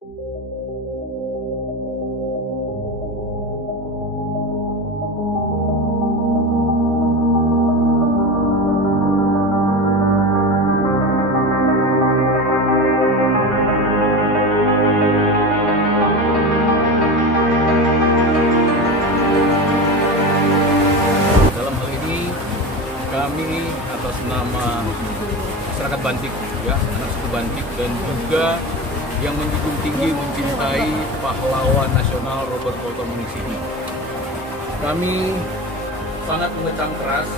Dalam hal ini kami atas nama masyarakat Bantik, ya, anak suku Bantik, dan juga yang menjunjung tinggi mencintai pahlawan nasional Robert Kolto Munisini, kami sangat mengecam keras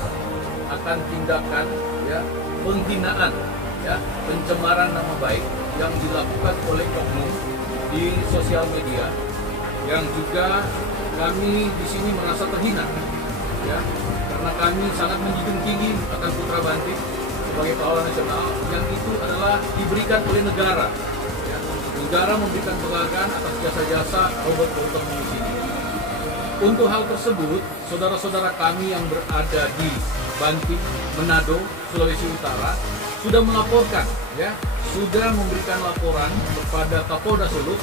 akan tindakan, ya, penghinaan, ya, pencemaran nama baik yang dilakukan oleh oknum di sosial media, yang juga kami di sini merasa terhina, ya, karena kami sangat menjunjung tinggi akan putra Bantik sebagai pahlawan nasional yang itu adalah diberikan oleh negara. Ya. Negara memberikan penghargaan atas jasa-jasa Robert Kolto Munisini. Untuk hal tersebut, saudara-saudara kami yang berada di Bantik, Manado, Sulawesi Utara sudah melaporkan, ya, sudah memberikan laporan kepada Kapolda Sulut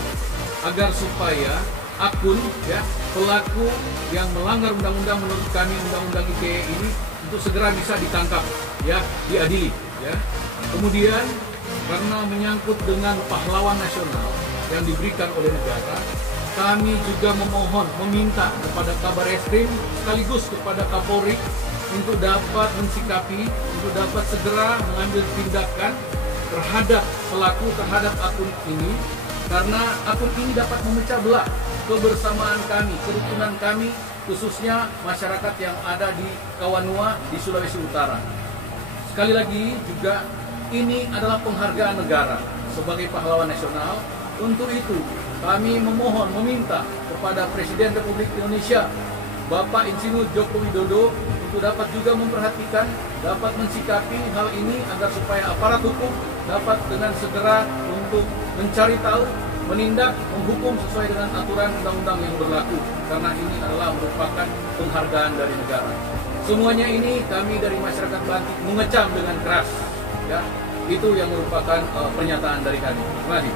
agar supaya akun, ya, pelaku yang melanggar undang-undang menurut kami undang-undang ITE ini untuk segera bisa ditangkap, ya, diadili, ya. Kemudian karena menyangkut dengan pahlawan nasional yang diberikan oleh negara, kami juga meminta kepada Kabar Eskrim sekaligus kepada Kapolri untuk dapat mensikapi, untuk dapat segera mengambil tindakan terhadap pelaku, terhadap akun ini, karena akun ini dapat memecah belah kebersamaan kami, kerukunan kami, khususnya masyarakat yang ada di Kawanua di Sulawesi Utara. Sekali lagi juga ini adalah penghargaan negara sebagai pahlawan nasional. Untuk itu kami meminta kepada Presiden Republik Indonesia Bapak Insinyur Joko Widodo untuk dapat juga memperhatikan, dapat mensikapi hal ini agar supaya aparat hukum dapat dengan segera untuk mencari tahu, menindak, menghukum sesuai dengan aturan undang-undang yang berlaku, karena ini adalah merupakan penghargaan dari negara. Semuanya ini kami dari masyarakat Bantik mengecam dengan keras, ya. Itu yang merupakan pernyataan dari kami. Terima kasih.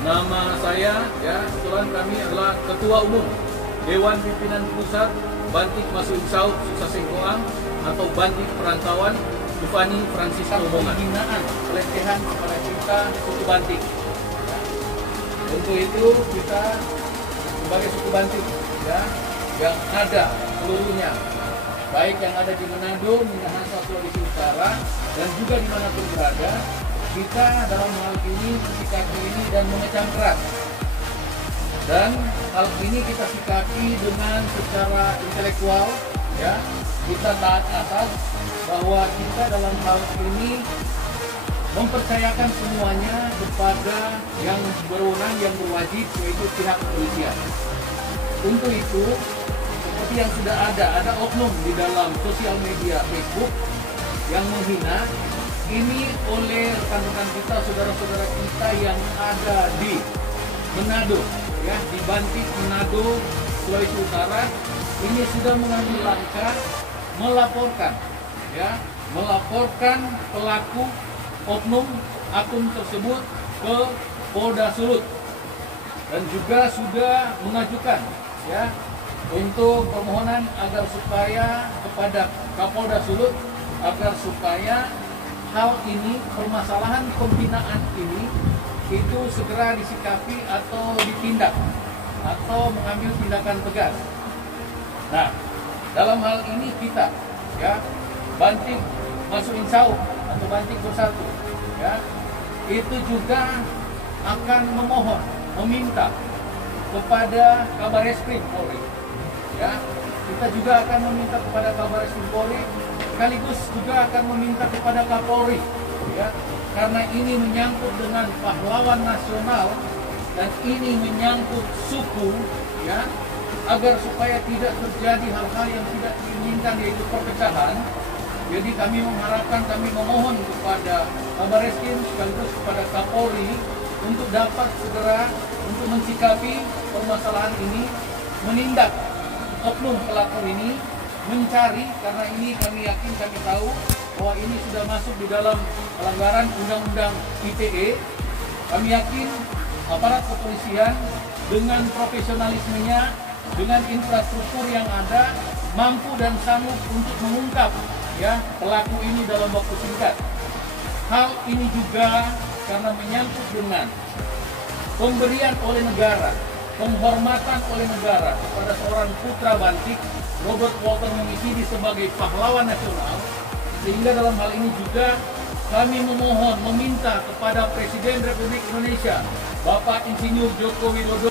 Nama saya, ya, kebetulan kami adalah Ketua Umum Dewan Pimpinan Pusat Bantik Masuk Insau Susah Sengkoang atau Bantik Perantauan Tufani Francisco Omongan. Penghinaan, pelecehan kepada kita suku Bantik. Ya. Untuk itu kita sebagai suku Bantik, ya, yang ada seluruhnya, baik yang ada di Manado, Minahasa, Sulawesi Utara, dan juga dimanapun berada, kita dalam hal ini sikapi ini dan mengecam keras. Dan hal ini kita sikapi dengan secara intelektual, ya, kita taat atas bahwa kita dalam hal ini mempercayakan semuanya kepada yang berwenang, yang berwajib, yaitu pihak kepolisian. Untuk itu, seperti yang sudah ada oknum di dalam sosial media Facebook yang menghina, ini oleh rekan-rekan kita, saudara-saudara kita yang ada di Manado, ya, di Bantik, Manado, Sulawesi Utara, ini sudah mengambil langkah melaporkan, ya, melaporkan pelaku oknum akun tersebut ke Polda Sulut, dan juga sudah mengajukan, ya, untuk permohonan agar supaya kepada Kapolda Sulut agar supaya hal ini, permasalahan pembinaan ini itu segera disikapi atau ditindak atau mengambil tindakan tegas. Nah, dalam hal ini kita, ya, Bantik Masuk Insau atau Bantik Bersatu, ya, itu juga akan memohon, meminta kepada Kabar Eskrim Polri, ya, kita juga akan meminta kepada Kabar Eskrim Polri, sekaligus juga akan meminta kepada Kapolri, ya, karena ini menyangkut dengan pahlawan nasional dan ini menyangkut suku, ya, agar supaya tidak terjadi hal-hal yang tidak diinginkan, yaitu perpecahan. Jadi kami mengharapkan, kami memohon kepada Kabar Eskrim sekaligus kepada Kapolri untuk dapat segera untuk mensikapi permasalahan ini, menindak oknum pelaku ini, mencari, karena ini kami yakin, kami tahu bahwa ini sudah masuk di dalam pelanggaran Undang-Undang ITE, kami yakin aparat kepolisian dengan profesionalismenya, dengan infrastruktur yang ada, mampu dan sanggup untuk mengungkap ya pelaku ini dalam waktu singkat. Hal ini juga karena menyangkut dengan pemberian oleh negara, penghormatan oleh negara kepada seorang putra Bantik, Robert Walter Mengisidi, sebagai pahlawan nasional, sehingga dalam hal ini juga kami memohon, meminta kepada Presiden Republik Indonesia, Bapak Insinyur Joko Widodo,